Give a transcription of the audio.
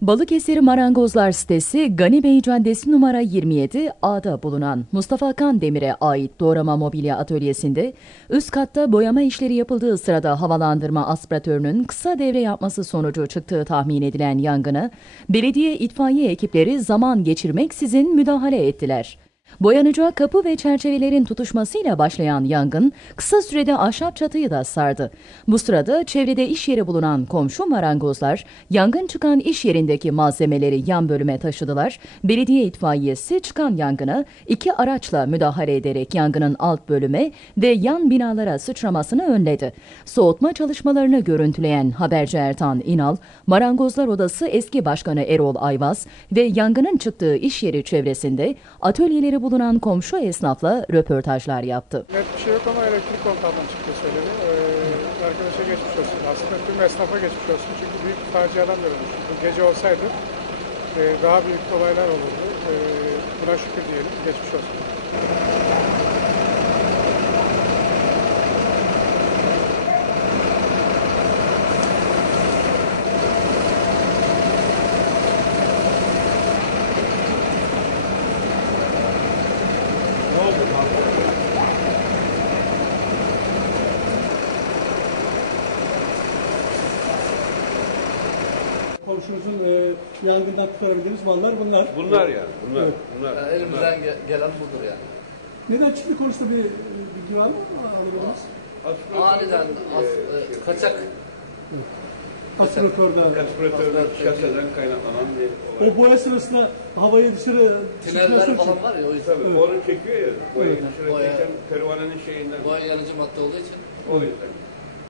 Balıkesir Marangozlar sitesi Gani Bey Caddesi numara 27 A'da bulunan Mustafa Kan Demir'e ait doğrama mobilya atölyesinde üst katta boyama işleri yapıldığı sırada havalandırma aspiratörünün kısa devre yapması sonucu çıktığı tahmin edilen yangına belediye itfaiye ekipleri zaman geçirmeksizin müdahale ettiler. Boyanacağı kapı ve çerçevelerin tutuşmasıyla başlayan yangın kısa sürede ahşap çatıyı da sardı. Bu sırada çevrede iş yeri bulunan komşu marangozlar yangın çıkan iş yerindeki malzemeleri yan bölüme taşıdılar. Belediye itfaiyesi çıkan yangına iki araçla müdahale ederek yangının alt bölüme ve yan binalara sıçramasını önledi. Soğutma çalışmalarını görüntüleyen haberci Ertan İnal, Marangozlar Odası eski başkanı Erol Ayvaz ve yangının çıktığı iş yeri çevresinde atölyeleri bulunan komşu esnafla röportajlar yaptı. Net bir şey yok ama elektrik kontağından çıktı söyledi. Ee, arkadaşa geçmiş olsun. Aslında tüm esnafa geçmiş olsun. Çünkü büyük bir faciadan dönmüş. Bu gece olsaydı e, daha büyük olaylar olurdu. E, buna şükür diyelim. Geçmiş olsun. Komşumuzun e, yangından kurtarabildiğimiz mallar bunlar. Bunlar yani, bunlar, Evet. bunlar. Yani elimizden ge- gelen budur yani. Neden çıktı konusunda bir bilgi var mı? Anladınız. Aniden as, e, kaçak Aspiratörden. Aspiratörden, şaseden kaynaklanan bir olay. O boya sırasında havayı dışarı tüneller falan var ya o yüzden Tabii onu çekiyor ya, boyayı Evet. şuraya Boya. çeken pervanenin şeyinden. boya yanıcı madde olduğu için O yüzden.